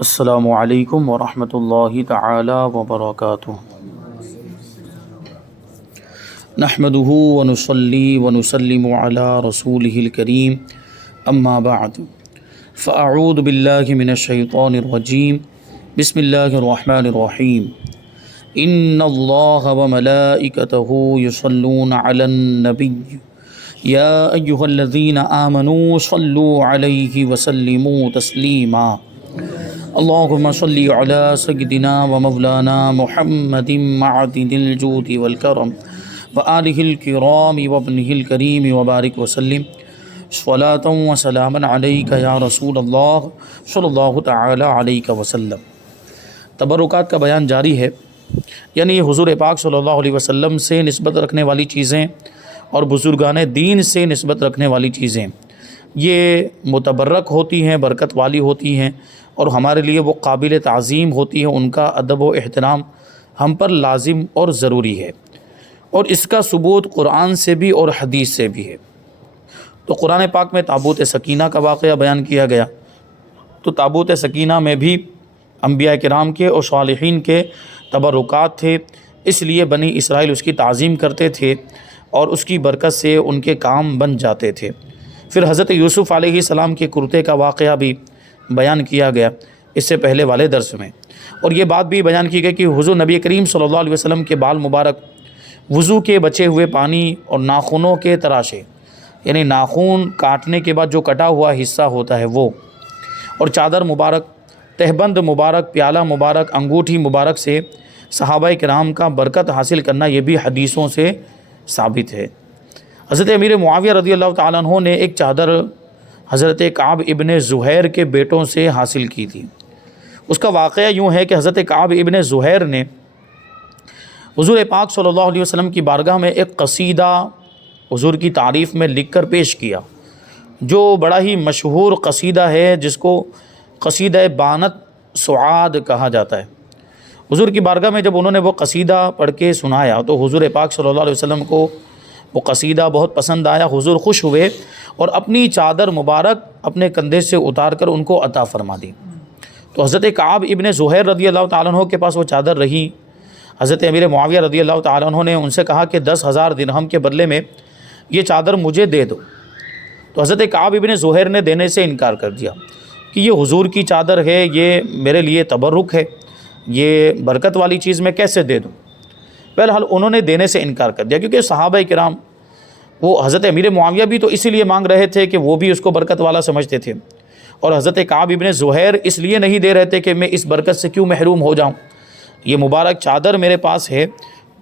السلام علیکم ورحمۃ اللہ تعالی وبرکاتہ۔ نحمده ونصلی ونسلم علی رسولہ الکریم، اما بعد فاعوذ باللہ من الشیطان الرجیم، بسم اللہ الرحمن الرحیم۔ ان اللہ وملائکتہ یصلون علی النبی یا ایہا الذین آمنوا صلوا علیہ وسلموا تسلیما۔ اللہم صلی علی سیدنا و مولانا محمد معدن الجود والکرم وآلہ الکرام وابنہ الکریم وبارک وسلم صلاۃ و سلاما علیک یا رسول اللہ صلی اللہ تعالی علیہ وسلم۔ تبرکات کا بیان جاری ہے، یعنی حضور پاک صلی اللہ علیہ وسلم سے نسبت رکھنے والی چیزیں اور بزرگان دین سے نسبت رکھنے والی چیزیں یہ متبرک ہوتی ہیں، برکت والی ہوتی ہیں، اور ہمارے لیے وہ قابل تعظیم ہوتی ہیں۔ ان کا ادب و احترام ہم پر لازم اور ضروری ہے، اور اس کا ثبوت قرآن سے بھی اور حدیث سے بھی ہے۔ تو قرآن پاک میں تابوت سکینہ کا واقعہ بیان کیا گیا، تو تابوت سکینہ میں بھی انبیاء کرام کے اور صالحین کے تبرکات تھے، اس لیے بنی اسرائیل اس کی تعظیم کرتے تھے اور اس کی برکت سے ان کے کام بن جاتے تھے۔ پھر حضرت یوسف علیہ السلام کے کرتے کا واقعہ بھی بیان کیا گیا اس سے پہلے والے درس میں، اور یہ بات بھی بیان کی گئی کہ حضور نبی کریم صلی اللہ علیہ وسلم کے بال مبارک وضو کے بچے ہوئے پانی اور ناخنوں کے تراشے، یعنی ناخن کاٹنے کے بعد جو کٹا ہوا حصہ ہوتا ہے وہ، اور چادر مبارک، تہبند مبارک، پیالہ مبارک، انگوٹھی مبارک سے صحابہ کرام کا برکت حاصل کرنا یہ بھی حدیثوں سے ثابت ہے۔ حضرت امیر معاویہ رضی اللہ تعالیٰ عنہ نے ایک چادر حضرت کعب ابن زہیر کے بیٹوں سے حاصل کی تھی۔ اس کا واقعہ یوں ہے کہ حضرت کعب ابن زہیر نے حضور پاک صلی اللہ علیہ وسلم کی بارگاہ میں ایک قصیدہ حضور کی تعریف میں لکھ کر پیش کیا، جو بڑا ہی مشہور قصیدہ ہے، جس کو قصیدہ بانت سعاد کہا جاتا ہے۔ حضور کی بارگاہ میں جب انہوں نے وہ قصیدہ پڑھ کے سنایا تو حضور پاک صلی اللہ علیہ وسلم کو وہ قصیدہ بہت پسند آیا۔ حضور خوش ہوئے اور اپنی چادر مبارک اپنے کندھے سے اتار کر ان کو عطا فرما دی۔ تو حضرت کعب ابن زہیر رضی اللہ تعالیٰ عنہ کے پاس وہ چادر رہی۔ حضرت امیر معاویہ رضی اللہ تعالیٰ عنہ نے ان سے کہا کہ 10,000 درہم کے بدلے میں یہ چادر مجھے دے دو۔ تو حضرت کعب ابن زہیر نے دینے سے انکار کر دیا کہ یہ حضور کی چادر ہے، یہ میرے لیے تبرک ہے، یہ برکت والی چیز میں کیسے دے دوں۔ بہرحال انہوں نے دینے سے انکار کر دیا، کیونکہ صحابہ کرام وہ حضرت امیر معاویہ بھی تو اسی لیے مانگ رہے تھے کہ وہ بھی اس کو برکت والا سمجھتے تھے، اور حضرت کعب ابن زہیر اس لیے نہیں دے رہے تھے کہ میں اس برکت سے کیوں محروم ہو جاؤں، یہ مبارک چادر میرے پاس ہے۔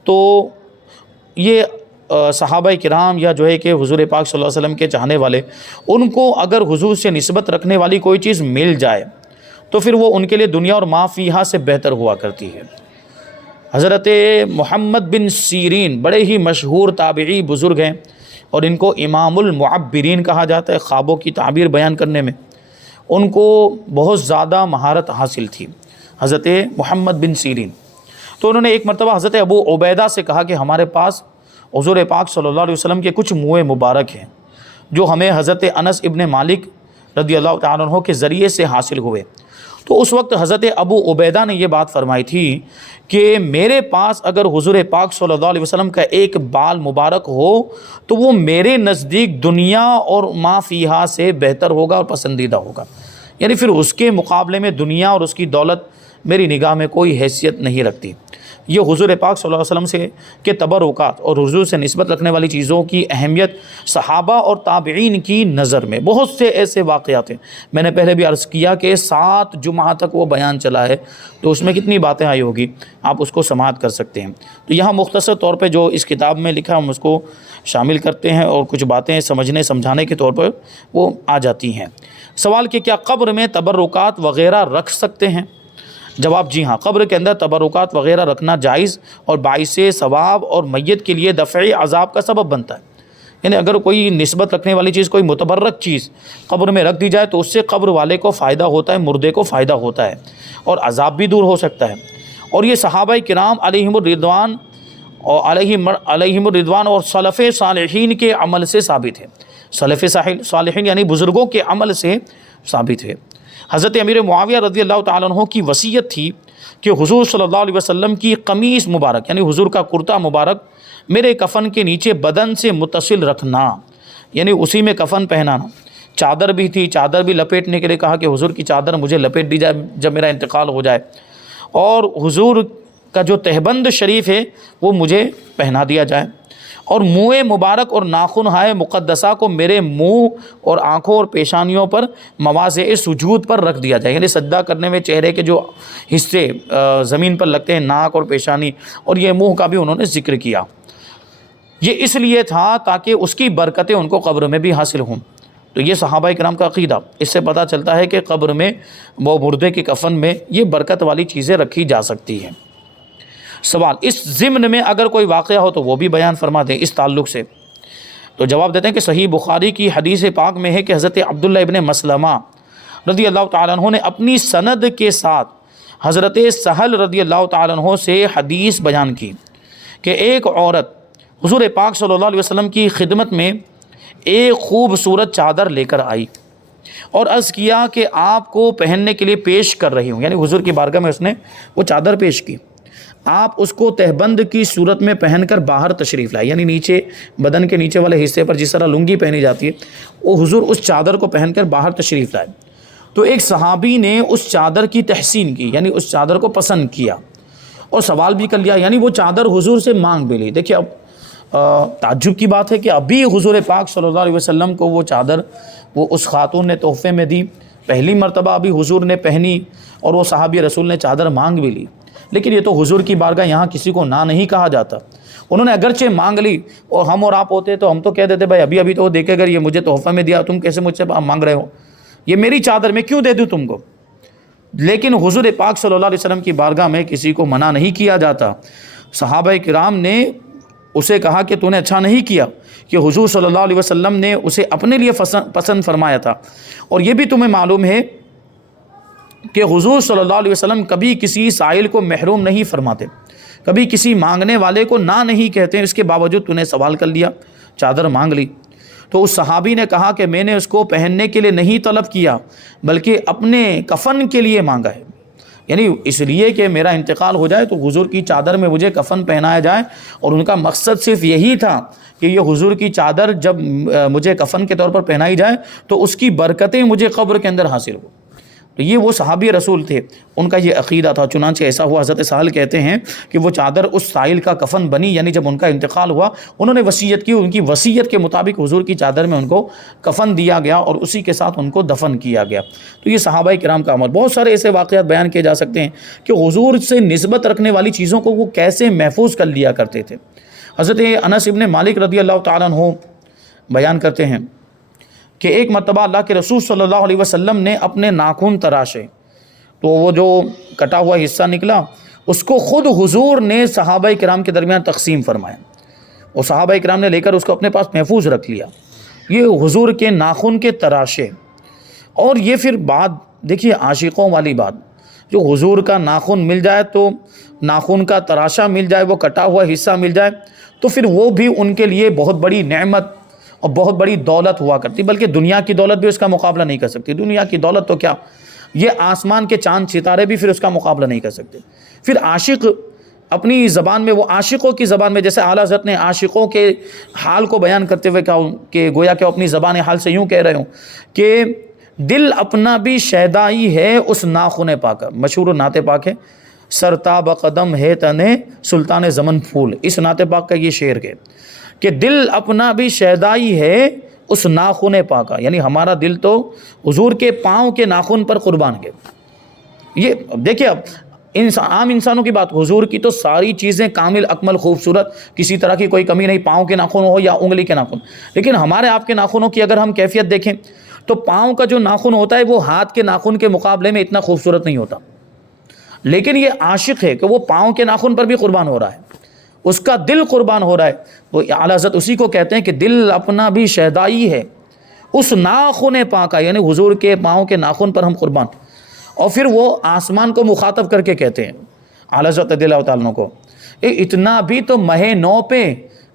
تو یہ صحابہ کرام یا جو ہے کہ حضور پاک صلی اللہ علیہ وسلم کے چاہنے والے، ان کو اگر حضور سے نسبت رکھنے والی کوئی چیز مل جائے تو پھر وہ ان کے لیے دنیا اور ما فیہا سے بہتر ہوا کرتی ہے۔ حضرت محمد بن سیرین بڑے ہی مشہور تابعی بزرگ ہیں، اور ان کو امام المعبرین کہا جاتا ہے، خوابوں کی تعبیر بیان کرنے میں ان کو بہت زیادہ مہارت حاصل تھی، حضرت محمد بن سیرین۔ تو انہوں نے ایک مرتبہ حضرت ابو عبیدہ سے کہا کہ ہمارے پاس حضور پاک صلی اللہ علیہ وسلم کے کچھ موئے مبارک ہیں جو ہمیں حضرت انس ابن مالک رضی اللہ تعالیٰ عنہ کے ذریعے سے حاصل ہوئے۔ تو اس وقت حضرت ابو عبیدہ نے یہ بات فرمائی تھی کہ میرے پاس اگر حضور پاک صلی اللہ علیہ وسلم کا ایک بال مبارک ہو تو وہ میرے نزدیک دنیا اور ما فیہا سے بہتر ہوگا اور پسندیدہ ہوگا، یعنی پھر اس کے مقابلے میں دنیا اور اس کی دولت میری نگاہ میں کوئی حیثیت نہیں رکھتی۔ یہ حضور پاک صلی اللہ علیہ وسلم سے کے تبرکات اور حضور سے نسبت رکھنے والی چیزوں کی اہمیت صحابہ اور تابعین کی نظر میں بہت سے ایسے واقعات ہیں۔ میں نے پہلے بھی عرض کیا کہ 7 جمعہ تک وہ بیان چلا ہے، تو اس میں کتنی باتیں آئی ہوگی، آپ اس کو سماعت کر سکتے ہیں۔ تو یہاں مختصر طور پہ جو اس کتاب میں لکھا ہم اس کو شامل کرتے ہیں، اور کچھ باتیں سمجھنے سمجھانے کے طور پر وہ آ جاتی ہیں۔ سوال کہ کیا قبر میں تبرکات وغیرہ رکھ سکتے ہیں؟ جواب جی ہاں، قبر کے اندر تبرکات وغیرہ رکھنا جائز اور باعث ثواب اور میت کے لیے دفع عذاب کا سبب بنتا ہے۔ یعنی اگر کوئی نسبت رکھنے والی چیز، کوئی متبرک چیز قبر میں رکھ دی جائے تو اس سے قبر والے کو فائدہ ہوتا ہے، مردے کو فائدہ ہوتا ہے، اور عذاب بھی دور ہو سکتا ہے۔ اور یہ صحابہ کرام علیہم الرضوان اور سلف صالحین کے عمل سے ثابت ہے۔ سلف صالحین یعنی بزرگوں کے عمل سے ثابت ہے۔ حضرت امیر معاویہ رضی اللہ تعالیٰ عنہ کی وصیت تھی کہ حضور صلی اللہ علیہ وسلم کی قمیص مبارک یعنی حضور کا کرتا مبارک میرے کفن کے نیچے بدن سے متصل رکھنا، یعنی اسی میں کفن پہنانا۔ چادر بھی تھی، چادر بھی لپیٹنے کے لیے کہا کہ حضور کی چادر مجھے لپیٹ دی جائے جب میرا انتقال ہو جائے، اور حضور کا جو تہبند شریف ہے وہ مجھے پہنا دیا جائے، اور منہ مبارک اور ناخنہائے مقدسہ کو میرے منہ اور آنکھوں اور پیشانیوں پر مواضع سجود پر رکھ دیا جائے، یعنی سجدہ کرنے میں چہرے کے جو حصے زمین پر لگتے ہیں، ناک اور پیشانی اور یہ منہ کا بھی انہوں نے ذکر کیا۔ یہ اس لیے تھا تاکہ اس کی برکتیں ان کو قبر میں بھی حاصل ہوں۔ تو یہ صحابہ کرام کا عقیدہ، اس سے پتہ چلتا ہے کہ قبر میں وہ مردے کے کفن میں یہ برکت والی چیزیں رکھی جا سکتی ہیں۔ سوال، اس ضمن میں اگر کوئی واقعہ ہو تو وہ بھی بیان فرما دیں اس تعلق سے۔ تو جواب دیتے ہیں کہ صحیح بخاری کی حدیث پاک میں ہے کہ حضرت عبداللہ ابن مسلمہ رضی اللہ تعالیٰ عنہ نے اپنی سند کے ساتھ حضرت سہل رضی اللہ تعالیٰ عنہ سے حدیث بیان کی کہ ایک عورت حضور پاک صلی اللہ علیہ وسلم کی خدمت میں ایک خوبصورت چادر لے کر آئی اور عرض کیا کہ آپ کو پہننے کے لیے پیش کر رہی ہوں، یعنی حضور کی بارگاہ میں اس نے وہ چادر پیش کی۔ آپ اس کو تہبند کی صورت میں پہن کر باہر تشریف لائے، یعنی نیچے بدن کے نیچے والے حصے پر جس طرح لنگی پہنی جاتی ہے وہ حضور اس چادر کو پہن کر باہر تشریف لائے۔ تو ایک صحابی نے اس چادر کی تحسین کی، یعنی اس چادر کو پسند کیا اور سوال بھی کر لیا، یعنی وہ چادر حضور سے مانگ بھی لی۔ دیکھیے اب تعجب کی بات ہے کہ ابھی حضور پاک صلی اللہ علیہ وسلم کو وہ چادر وہ اس خاتون نے تحفے میں دی، پہلی مرتبہ ابھی حضور نے پہنی اور وہ صحابی رسول نے چادر مانگ بھی لی، لیکن یہ تو حضور کی بارگاہ، یہاں کسی کو نہ نہیں کہا جاتا۔ انہوں نے اگرچہ مانگ لی، اور ہم اور آپ ہوتے تو ہم تو کہہ دیتے بھائی ابھی تو دیکھے اگر یہ مجھے تحفہ میں دیا، تم کیسے مجھ سے مانگ رہے ہو، یہ میری چادر میں کیوں دے دوں تم کو۔ لیکن حضور پاک صلی اللہ علیہ وسلم کی بارگاہ میں کسی کو منع نہیں کیا جاتا۔ صحابہ کرام نے اسے کہا کہ تو نے اچھا نہیں کیا کہ حضور صلی اللہ علیہ وسلم نے اسے اپنے لیے پسند فرمایا تھا، اور یہ بھی تمہیں معلوم ہے کہ حضور صلی اللہ علیہ وسلم کبھی کسی سائل کو محروم نہیں فرماتے، کبھی کسی مانگنے والے کو نہ نہیں کہتے، اس کے باوجود تو نے سوال کر لیا، چادر مانگ لی۔ تو اس صحابی نے کہا کہ میں نے اس کو پہننے کے لیے نہیں طلب کیا بلکہ اپنے کفن کے لیے مانگا ہے، یعنی اس لیے کہ میرا انتقال ہو جائے تو حضور کی چادر میں مجھے کفن پہنایا جائے، اور ان کا مقصد صرف یہی تھا کہ یہ حضور کی چادر جب مجھے کفن کے طور پر پہنائی جائے تو اس کی برکتیں مجھے قبر کے اندر حاصل ہو۔ تو یہ وہ صحابی رسول تھے، ان کا یہ عقیدہ تھا۔ چنانچہ ایسا ہوا، حضرت سہل کہتے ہیں کہ وہ چادر اس سائل کا کفن بنی، یعنی جب ان کا انتقال ہوا انہوں نے وصیت کی، ان کی وصیت کے مطابق حضور کی چادر میں ان کو کفن دیا گیا اور اسی کے ساتھ ان کو دفن کیا گیا۔ تو یہ صحابہ کرام کا عمل۔ بہت سارے ایسے واقعات بیان کیے جا سکتے ہیں کہ حضور سے نسبت رکھنے والی چیزوں کو وہ کیسے محفوظ کر لیا کرتے تھے۔ حضرت انس ابن مالک رضی اللہ تعالیٰ عنہ بیان کرتے ہیں کہ ایک مرتبہ اللہ کے رسول صلی اللہ علیہ وسلم نے اپنے ناخن تراشے تو وہ جو کٹا ہوا حصہ نکلا اس کو خود حضور نے صحابہ کرام کے درمیان تقسیم فرمایا، اور صحابہ کرام نے لے کر اس کو اپنے پاس محفوظ رکھ لیا۔ یہ حضور کے ناخن کے تراشے، اور یہ پھر بات دیکھیے عاشقوں والی بات، جو حضور کا ناخن مل جائے تو ناخن کا تراشا مل جائے، وہ کٹا ہوا حصہ مل جائے تو پھر وہ بھی ان کے لیے بہت بڑی نعمت اور بہت بڑی دولت ہوا کرتی، بلکہ دنیا کی دولت بھی اس کا مقابلہ نہیں کر سکتی۔ دنیا کی دولت تو کیا، یہ آسمان کے چاند ستارے بھی پھر اس کا مقابلہ نہیں کر سکتے۔ پھر عاشق اپنی زبان میں، وہ عاشقوں کی زبان میں، جیسے اعلیٰ حضرت نے عاشقوں کے حال کو بیان کرتے ہوئے کہا کہ گویا کہ اپنی زبان حال سے یوں کہہ رہے ہوں کہ دل اپنا بھی شیدائی ہے اس ناخن پاک، مشہور نعت پاک ہے، سرتاب قدم ہے تنے سلطان زمن پھول، اس نعت پاک کا یہ شعر ہے کہ دل اپنا بھی شیدائی ہے اس ناخن پاکا، یعنی ہمارا دل تو حضور کے پاؤں کے ناخن پر قربان ہے۔ یہ دیکھیں اب عام انسانوں کی بات، حضور کی تو ساری چیزیں کامل اکمل خوبصورت، کسی طرح کی کوئی کمی نہیں، پاؤں کے ناخن ہو یا انگلی کے ناخن، لیکن ہمارے آپ کے ناخنوں کی اگر ہم کیفیت دیکھیں تو پاؤں کا جو ناخن ہوتا ہے وہ ہاتھ کے ناخن کے مقابلے میں اتنا خوبصورت نہیں ہوتا، لیکن یہ عاشق ہے کہ وہ پاؤں کے ناخن پر بھی قربان ہو رہا ہے، اس کا دل قربان ہو رہا ہے۔ تو اعلیٰ حضرت اسی کو کہتے ہیں کہ دل اپنا بھی شیدائی ہے اس ناخن پاکا، یعنی حضور کے پاؤں کے ناخن پر ہم قربان۔ اور پھر وہ آسمان کو مخاطب کر کے کہتے ہیں اعلیٰ حضرت رضی اللہ تعالیٰ عنہ کو، اتنا بھی تو مہے نو پہ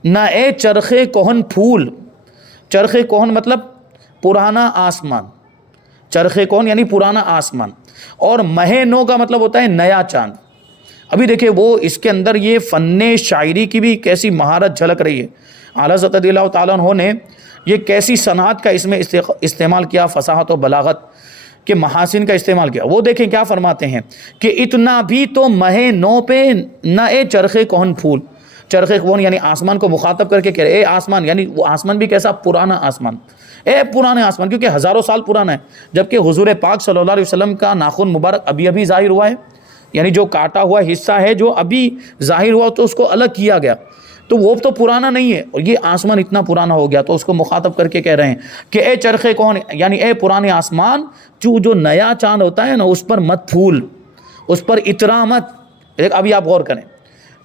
نہ اے چرخے کوہن پھول۔ چرخے کوہن مطلب پرانا آسمان، چرخ کون یعنی پرانا آسمان، اور مہ نو کا مطلب ہوتا ہے نیا چاند۔ ابھی دیکھیں وہ اس کے اندر یہ فن شاعری کی بھی کیسی مہارت جھلک رہی ہے۔ اعلیٰ حضرت رضی اللہ تعالیٰ عنہ نے یہ کیسی صنعت کا اس میں استعمال کیا، فصاحت و بلاغت کے محاسن کا استعمال کیا۔ وہ دیکھیں کیا فرماتے ہیں کہ اتنا بھی تو مہ نو پہ نہ اے چرخ کون پھول۔ چرخ کون یعنی آسمان کو مخاطب کر کے کہہ رہے اے آسمان، یعنی وہ آسمان بھی کیسا پرانا آسمان، اے پرانے آسمان، کیونکہ ہزاروں سال پرانا ہے، جبکہ حضور پاک صلی اللہ علیہ وسلم کا ناخن مبارک ابھی ابھی ظاہر ہوا ہے، یعنی جو کاٹا ہوا حصہ ہے جو ابھی ظاہر ہوا تو اس کو الگ کیا گیا، تو وہ تو پرانا نہیں ہے، اور یہ آسمان اتنا پرانا ہو گیا، تو اس کو مخاطب کر کے کہہ رہے ہیں کہ اے چرخ کون یعنی اے پرانے آسمان، جو نیا چاند ہوتا ہے نا اس پر مت پھول، اس پر اترا مت۔ ابھی آپ غور کریں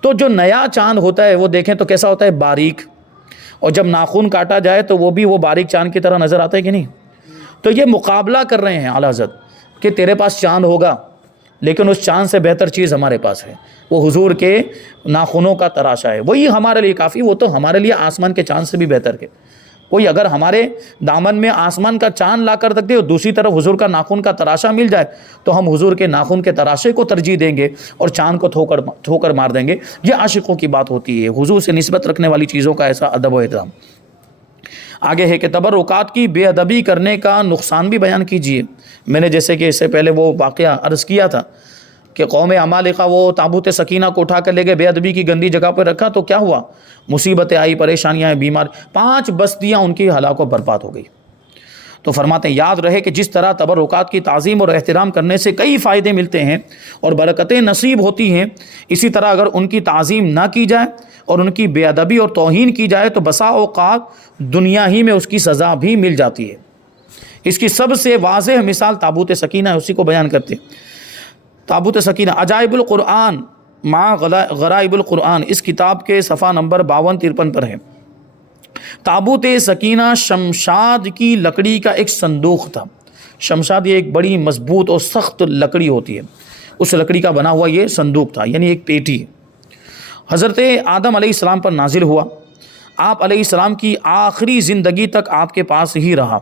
تو جو نیا چاند ہوتا ہے وہ دیکھیں تو کیسا ہوتا ہے، باریک، اور جب ناخن کاٹا جائے تو وہ بھی وہ باریک چاند کی طرح نظر آتا ہے کہ نہیں۔ تو یہ مقابلہ کر رہے ہیں اعلیٰ حضرت کہ تیرے پاس چاند ہوگا لیکن اس چاند سے بہتر چیز ہمارے پاس ہے، وہ حضور کے ناخنوں کا تراشا ہے، وہی ہمارے لیے کافی، وہ تو ہمارے لیے آسمان کے چاند سے بھی بہتر ہے۔ کوئی اگر ہمارے دامن میں آسمان کا چاند لا کر رکھ دے اور دوسری طرف حضور کا ناخن کا تراشا مل جائے تو ہم حضور کے ناخن کے تراشے کو ترجیح دیں گے اور چاند کو ٹھوکر مار دیں گے۔ یہ عاشقوں کی بات ہوتی ہے، حضور سے نسبت رکھنے والی چیزوں کا ایسا ادب و احترام۔ آگے ہے کہ تبرکات کی بے ادبی کرنے کا نقصان بھی بیان کیجیے۔ میں نے جیسے کہ اس سے پہلے وہ واقعہ عرض کیا تھا کہ قوم عمالقہ وہ تابوت سکینہ کو اٹھا کر لے گئے، بے ادبی کی گندی جگہ پہ رکھا تو کیا ہوا، مصیبتیں آئی، پریشانیاں، بیمار، 5 بستیاں ان کی ہلاک و برباد ہو گئی۔ تو فرماتے ہیں یاد رہے کہ جس طرح تبرکات کی تعظیم اور احترام کرنے سے کئی فائدے ملتے ہیں اور برکتیں نصیب ہوتی ہیں، اسی طرح اگر ان کی تعظیم نہ کی جائے اور ان کی بے ادبی اور توہین کی جائے تو بسا اوقات دنیا ہی میں اس کی سزا بھی مل جاتی ہے۔ اس کی سب سے واضح مثال تابوت سکینہ ہے، اسی کو بیان کرتے ہیں۔ تابوت سکینہ عجائب القرآن مع غرائب القرآن، اس کتاب کے صفحہ نمبر 52-53 پر ہے۔ تابوت سکینہ شمشاد کی لکڑی کا ایک صندوق تھا۔ شمشاد یہ ایک بڑی مضبوط اور سخت لکڑی ہوتی ہے، اس لکڑی کا بنا ہوا یہ صندوق تھا، یعنی ایک پیٹی۔ حضرت آدم علیہ السلام پر نازل ہوا، آپ علیہ السلام کی آخری زندگی تک آپ کے پاس ہی رہا،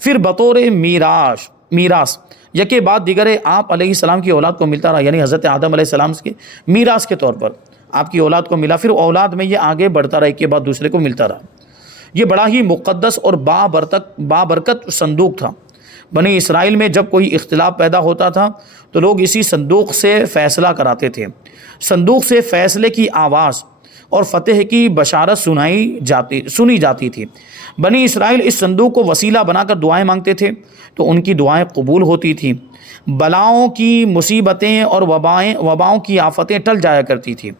پھر بطور میراث یکے بعد دیگر آپ علیہ السلام کی اولاد کو ملتا رہا، یعنی حضرت آدم علیہ السلام کے میراث کے طور پر آپ کی اولاد کو ملا، پھر اولاد میں یہ آگے بڑھتا رہا، ایک کے بعد دوسرے کو ملتا رہا۔ یہ بڑا ہی مقدس اور بابرکت صندوق تھا۔ بنی اسرائیل میں جب کوئی اختلاف پیدا ہوتا تھا تو لوگ اسی صندوق سے فیصلہ کراتے تھے۔ صندوق سے فیصلے کی آواز اور فتح کی بشارت سنی جاتی تھی۔ بنی اسرائیل اس صندوق کو وسیلہ بنا کر دعائیں مانگتے تھے تو ان کی دعائیں قبول ہوتی تھیں، بلاؤں کی مصیبتیں اور وباؤں کی آفتیں ٹل جایا کرتی تھیں۔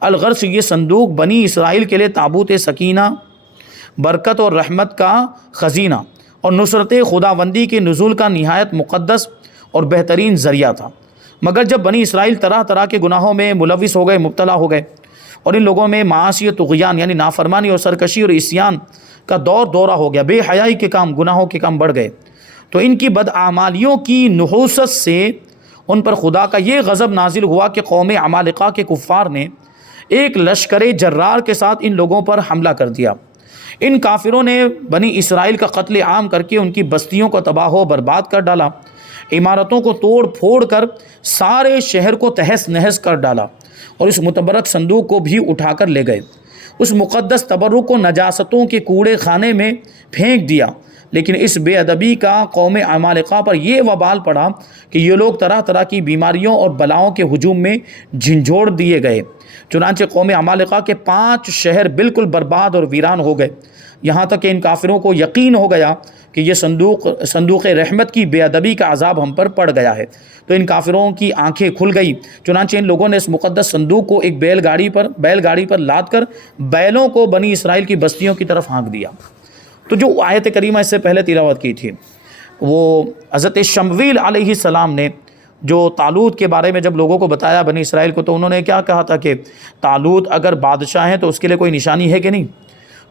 الغرض یہ صندوق بنی اسرائیل کے لیے تابوت سکینہ، برکت اور رحمت کا خزینہ اور نصرت خداوندی کے نزول کا نہایت مقدس اور بہترین ذریعہ تھا۔ مگر جب بنی اسرائیل طرح طرح کے گناہوں میں ملوث ہو گئے، مبتلا ہو گئے، اور ان لوگوں میں معاصی و طغیان یعنی نافرمانی اور سرکشی اور عصیان کا دورہ ہو گیا، بے حیائی کے کام، گناہوں کے کام بڑھ گئے، تو ان کی بدعمالیوں کی نحوست سے ان پر خدا کا یہ غضب نازل ہوا کہ قوم عمالقہ کے کفار نے ایک لشکر جرار کے ساتھ ان لوگوں پر حملہ کر دیا۔ ان کافروں نے بنی اسرائیل کا قتل عام کر کے ان کی بستیوں کو تباہ و برباد کر ڈالا، عمارتوں کو توڑ پھوڑ کر سارے شہر کو تہس نہس کر ڈالا، اور اس متبرک صندوق کو بھی اٹھا کر لے گئے۔ اس مقدس تبرک کو نجاستوں کے کوڑے خانے میں پھینک دیا۔ لیکن اس بے ادبی کا قوم عمالقہ پر یہ وبال پڑا کہ یہ لوگ طرح طرح کی بیماریوں اور بلاؤں کے ہجوم میں جھنجھوڑ دیے گئے۔ چنانچہ قوم عمالقہ کے 5 شہر بالکل برباد اور ویران ہو گئے، یہاں تک کہ ان کافروں کو یقین ہو گیا کہ یہ صندوق رحمت کی بے ادبی کا عذاب ہم پر پڑ گیا ہے۔ تو ان کافروں کی آنکھیں کھل گئی، چنانچہ ان لوگوں نے اس مقدس صندوق کو ایک بیل گاڑی پر لاد کر بیلوں کو بنی اسرائیل کی بستیوں کی طرف ہانک دیا۔ تو جو آیت کریمہ اس سے پہلے تلاوت کی تھی، وہ حضرت شمویل علیہ السلام نے جو طالوت کے بارے میں جب لوگوں کو بتایا بنی اسرائیل کو، تو انہوں نے کیا کہا تھا کہ طالوت اگر بادشاہ ہے تو اس کے لیے کوئی نشانی ہے کہ نہیں؟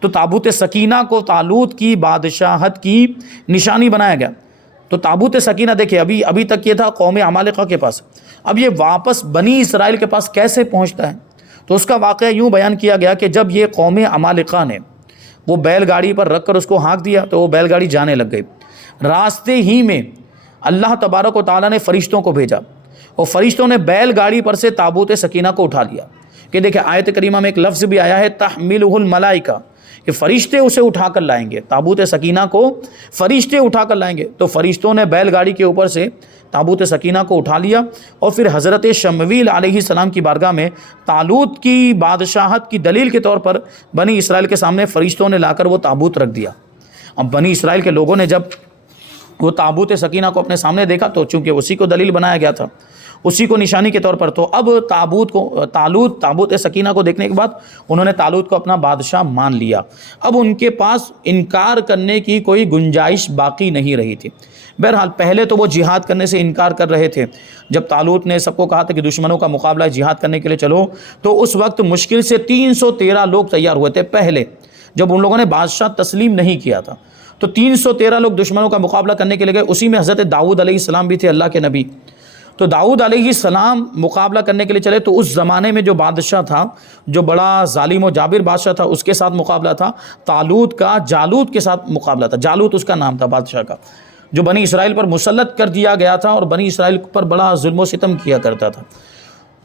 تو تابوت سکینہ کو طالوت کی بادشاہت کی نشانی بنایا گیا۔ تو تابوت سکینہ دیکھیں ابھی تک یہ تھا قوم عمالقہ کے پاس، اب یہ واپس بنی اسرائیل کے پاس کیسے پہنچتا ہے؟ تو اس کا واقعہ یوں بیان کیا گیا کہ جب یہ قوم عمالقہ نے وہ بیل گاڑی پر رکھ کر اس کو ہانک دیا تو وہ بیل گاڑی جانے لگ گئی، راستے ہی میں اللہ تبارک و تعالیٰ نے فرشتوں کو بھیجا اور فرشتوں نے بیل گاڑی پر سے تابوت سکینہ کو اٹھا لیا. کہ دیکھیں آیت کریمہ میں ایک لفظ بھی آیا ہے تحملہ الملائکہ، کہ فرشتے اسے اٹھا کر لائیں گے، تابوت سکینہ کو فرشتے اٹھا کر لائیں گے. تو فرشتوں نے بیل گاڑی کے اوپر سے تابوت سکینہ کو اٹھا لیا اور پھر حضرت شمویل علیہ السلام کی بارگاہ میں طالوت کی بادشاہت کی دلیل کے طور پر بنی اسرائیل کے سامنے فرشتوں نے لا کر وہ تابوت رکھ دیا. اب بنی اسرائیل کے لوگوں نے جب وہ تابوت سکینہ کو اپنے سامنے دیکھا تو چونکہ اسی کو دلیل بنایا گیا تھا، اسی کو نشانی کے طور پر، تو اب تابوت سکینہ کو دیکھنے کے بعد انہوں نے طالوت کو اپنا بادشاہ مان لیا. اب ان کے پاس انکار کرنے کی کوئی گنجائش باقی نہیں رہی تھی. بہرحال پہلے تو وہ جہاد کرنے سے انکار کر رہے تھے. جب طالوت نے سب کو کہا تھا کہ دشمنوں کا مقابلہ جہاد کرنے کے لیے چلو، تو اس وقت مشکل سے 313 لوگ تیار ہوئے تھے. پہلے جب ان لوگوں نے بادشاہ تسلیم نہیں کیا تھا تو 313 لوگ دشمنوں کا مقابلہ کرنے کے لیے گئے. اسی میں حضرت داؤد علیہ السلام بھی تھے، اللہ کے نبی. تو داؤد علیہ السلام مقابلہ کرنے کے لیے چلے تو اس زمانے میں جو بادشاہ تھا، جو بڑا ظالم و جابر بادشاہ تھا، اس کے ساتھ مقابلہ تھا. طالوت کا جالوت کے ساتھ مقابلہ تھا. جالوت اس کا نام تھا بادشاہ کا، جو بنی اسرائیل پر مسلط کر دیا گیا تھا اور بنی اسرائیل پر بڑا ظلم و ستم کیا کرتا تھا.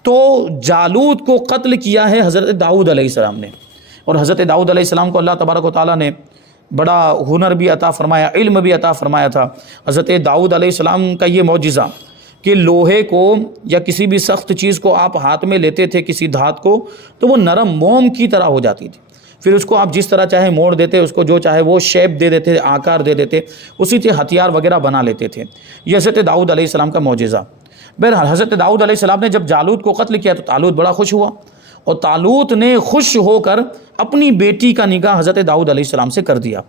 تو جالوت کو قتل کیا ہے حضرت داؤد علیہ السلام نے. اور حضرت داؤد علیہ السلام کو اللہ تبارک و تعالیٰ نے بڑا ہنر بھی عطا فرمایا، علم بھی عطا فرمایا تھا. حضرت داؤد علیہ السلام کا یہ معجزہ کہ لوہے کو یا کسی بھی سخت چیز کو آپ ہاتھ میں لیتے تھے، کسی دھات کو، تو وہ نرم موم کی طرح ہو جاتی تھی. پھر اس کو آپ جس طرح چاہے موڑ دیتے، اس کو جو چاہے وہ شیپ دے دیتے، آکار دے دیتے، اسی سے ہتھیار وغیرہ بنا لیتے تھے. یہ حضرت داؤد علیہ السلام کا معجزہ. بہرحال حضرت داؤد علیہ السلام نے جب جالوت کو قتل کیا تو طالوت بڑا خوش ہوا، اور طالوت نے خوش ہو کر اپنی بیٹی کا نکاح حضرت داؤد علیہ السلام سے کر دیا.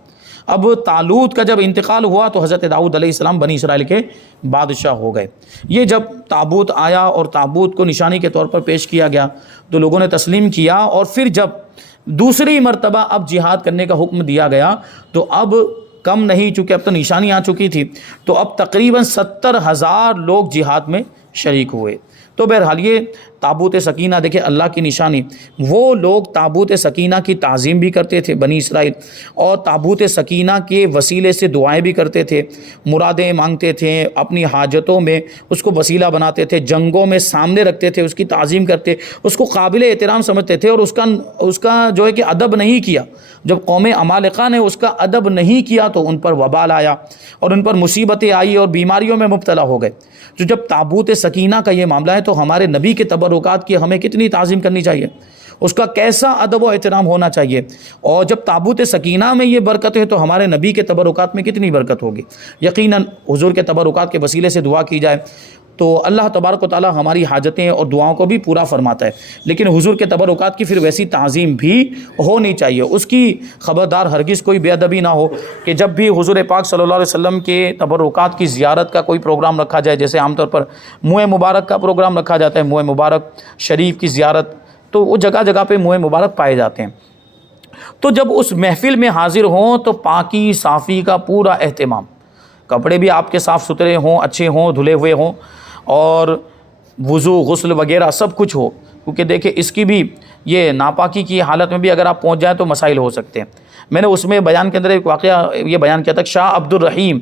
اب طالوت کا جب انتقال ہوا تو حضرت داؤد علیہ السلام بنی اسرائیل کے بادشاہ ہو گئے. یہ جب تابوت آیا اور تابوت کو نشانی کے طور پر پیش کیا گیا تو لوگوں نے تسلیم کیا. اور پھر جب دوسری مرتبہ اب جہاد کرنے کا حکم دیا گیا تو اب کم نہیں، چونکہ اب تو نشانی آ چکی تھی، تو اب تقریباً 70,000 لوگ جہاد میں شریک ہوئے. تو بہرحال یہ تابوت سکینہ دیکھیں اللہ کی نشانی. وہ لوگ تابوت سکینہ کی تعظیم بھی کرتے تھے بنی اسرائیل، اور تابوت سکینہ کے وسیلے سے دعائیں بھی کرتے تھے، مرادیں مانگتے تھے، اپنی حاجتوں میں اس کو وسیلہ بناتے تھے، جنگوں میں سامنے رکھتے تھے، اس کی تعظیم کرتے، اس کو قابل احترام سمجھتے تھے. اور اس کا جو ہے کہ ادب نہیں کیا. جب قوم عمالقہ نے اس کا ادب نہیں کیا تو ان پر وبال آیا اور ان پر مصیبتیں آئی اور بیماریوں میں مبتلا ہو گئے. تو جب تابوت سکینہ کا یہ معاملہ ہے تو ہمارے نبی کے تبرکات کی ہمیں کتنی تعظیم کرنی چاہیے، اس کا کیسا ادب و احترام ہونا چاہیے. اور جب تابوت سکینہ میں یہ برکت ہے تو ہمارے نبی کے تبرکات میں کتنی برکت ہوگی. یقیناً حضور کے تبرکات کے وسیلے سے دعا کی جائے تو اللہ تبارک و تعالی ہماری حاجتیں اور دعاؤں کو بھی پورا فرماتا ہے. لیکن حضور کے تبرکات کی پھر ویسی تعظیم بھی ہونی چاہیے. اس کی خبردار ہرگز کوئی بے ادبی نہ ہو کہ جب بھی حضور پاک صلی اللہ علیہ وسلم کے تبرکات کی زیارت کا کوئی پروگرام رکھا جائے، جیسے عام طور پر منہ مبارک کا پروگرام رکھا جاتا ہے، منہ مبارک شریف کی زیارت، تو وہ جگہ جگہ پہ منہ مبارک پائے جاتے ہیں. تو جب اس محفل میں حاضر ہوں تو پاکی صافی کا پورا اہتمام، کپڑے بھی آپ کے صاف ستھرے ہوں، اچھے ہوں، دھلے ہوئے ہوں، اور وضو غسل وغیرہ سب کچھ ہو. کیونکہ دیکھیں اس کی بھی یہ ناپاکی کی حالت میں بھی اگر آپ پہنچ جائیں تو مسائل ہو سکتے ہیں. میں نے اس میں بیان کے اندر ایک واقعہ یہ بیان کیا تھا، شاہ عبد الرحیم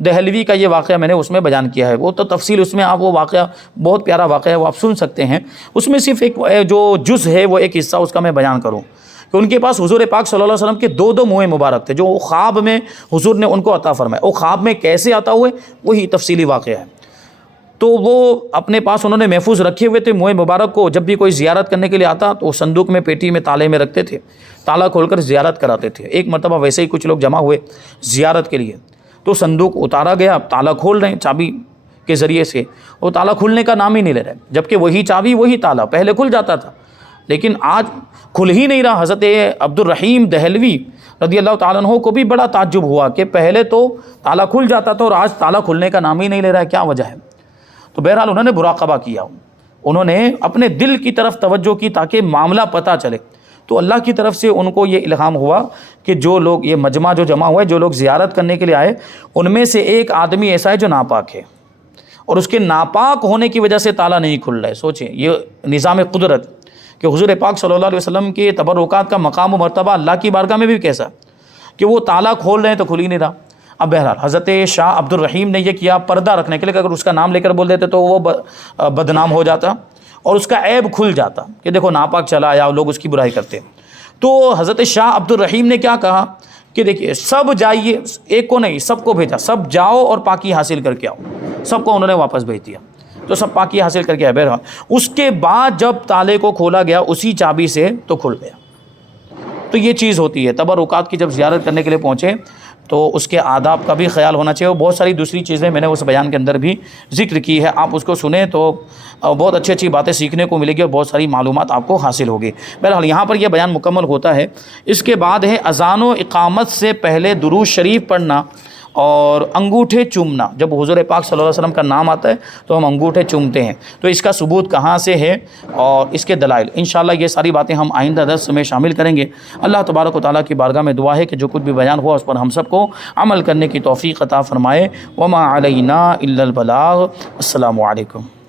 دہلوی کا یہ واقعہ میں نے اس میں بیان کیا ہے. وہ تو تفصیل اس میں آپ وہ واقعہ بہت پیارا واقعہ ہے، وہ آپ سن سکتے ہیں. اس میں صرف ایک جو جز ہے وہ ایک حصہ اس کا میں بیان کروں کہ ان کے پاس حضور پاک صلی اللہ علیہ وسلم کے دو منہ مبارک تھے جو خواب میں حضور نے ان کو عطا فرمائے. وہ خواب میں کیسے عطا ہوئے وہی تفصیلی واقعہ ہے. تو وہ اپنے پاس انہوں نے محفوظ رکھے ہوئے تھے. منہ مبارک کو جب بھی کوئی زیارت کرنے کے لیے آتا تو وہ صندوق میں پیٹی میں تالے میں رکھتے تھے، تالا کھول کر زیارت کراتے تھے. ایک مرتبہ ویسے ہی کچھ لوگ جمع ہوئے زیارت کے لیے، تو صندوق اتارا گیا، تالا کھول رہے ہیں چابی کے ذریعے سے، وہ تالا کھلنے کا نام ہی نہیں لے رہے، جبکہ وہی چابی وہی تالا پہلے کھل جاتا تھا لیکن آج کھل ہی نہیں رہا. حضرت عبد الرحیم دہلوی رضی اللہ تعالیٰ عنہ کو بھی بڑا تعجب ہوا کہ پہلے تو تالا کھل جاتا تھا اور آج تالا کھلنے کا نام ہی نہیں لے رہا ہے، کیا وجہ ہے. تو بہرحال انہوں نے مراقبہ کیا، انہوں نے اپنے دل کی طرف توجہ کی تاکہ معاملہ پتہ چلے. تو اللہ کی طرف سے ان کو یہ الہام ہوا کہ جو لوگ یہ مجمع جو جمع ہوا ہے، جو لوگ زیارت کرنے کے لیے آئے، ان میں سے ایک آدمی ایسا ہے جو ناپاک ہے اور اس کے ناپاک ہونے کی وجہ سے تالا نہیں کھل رہا ہے. سوچیں یہ نظام قدرت کہ حضور پاک صلی اللہ علیہ وسلم کے تبرکات کا مقام و مرتبہ اللہ کی بارگاہ میں بھی کیسا کہ وہ تالا کھول رہے ہیں تو کھل ہی نہیں رہا. اب بہرحال حضرت شاہ عبد الرحیم نے یہ کیا پردہ رکھنے کے لیے کہ اگر اس کا نام لے کر بول دیتے تو وہ بدنام ہو جاتا اور اس کا عیب کھل جاتا کہ دیکھو ناپاک چلا آیا، لوگ اس کی برائی کرتے. تو حضرت شاہ عبد الرحیم نے کیا کہا کہ دیکھیے سب جائیے، ایک کو نہیں سب کو بھیجا، سب جاؤ اور پاکی حاصل کر کے آؤ. سب کو انہوں نے واپس بھیج دیا، تو سب پاکی حاصل کر کے آئے. بہرحال اس کے بعد جب تالے کو کھولا گیا اسی چابی سے تو کھل گیا. تو یہ چیز ہوتی ہے، تبرکات کی جب زیارت کرنے کے لیے پہنچے تو اس کے آداب کا بھی خیال ہونا چاہیے. اور بہت ساری دوسری چیزیں میں نے اس بیان کے اندر بھی ذکر کی ہے، آپ اس کو سنیں تو بہت اچھی اچھی باتیں سیکھنے کو ملے گی اور بہت ساری معلومات آپ کو حاصل ہوگی. بہرحال یہاں پر یہ بیان مکمل ہوتا ہے. اس کے بعد ہے اذان و اقامت سے پہلے درود شریف پڑھنا اور انگوٹھے چومنا. جب حضور پاک صلی اللہ علیہ وسلم کا نام آتا ہے تو ہم انگوٹھے چومتے ہیں. تو اس کا ثبوت کہاں سے ہے اور اس کے دلائل، انشاءاللہ یہ ساری باتیں ہم آئندہ درس میں شامل کریں گے. اللہ تبارک و تعالیٰ کی بارگاہ میں دعا ہے کہ جو کچھ بھی بیان ہوا اس پر ہم سب کو عمل کرنے کی توفیق عطا فرمائے. وما علینا الا البلاغ. السلام علیکم.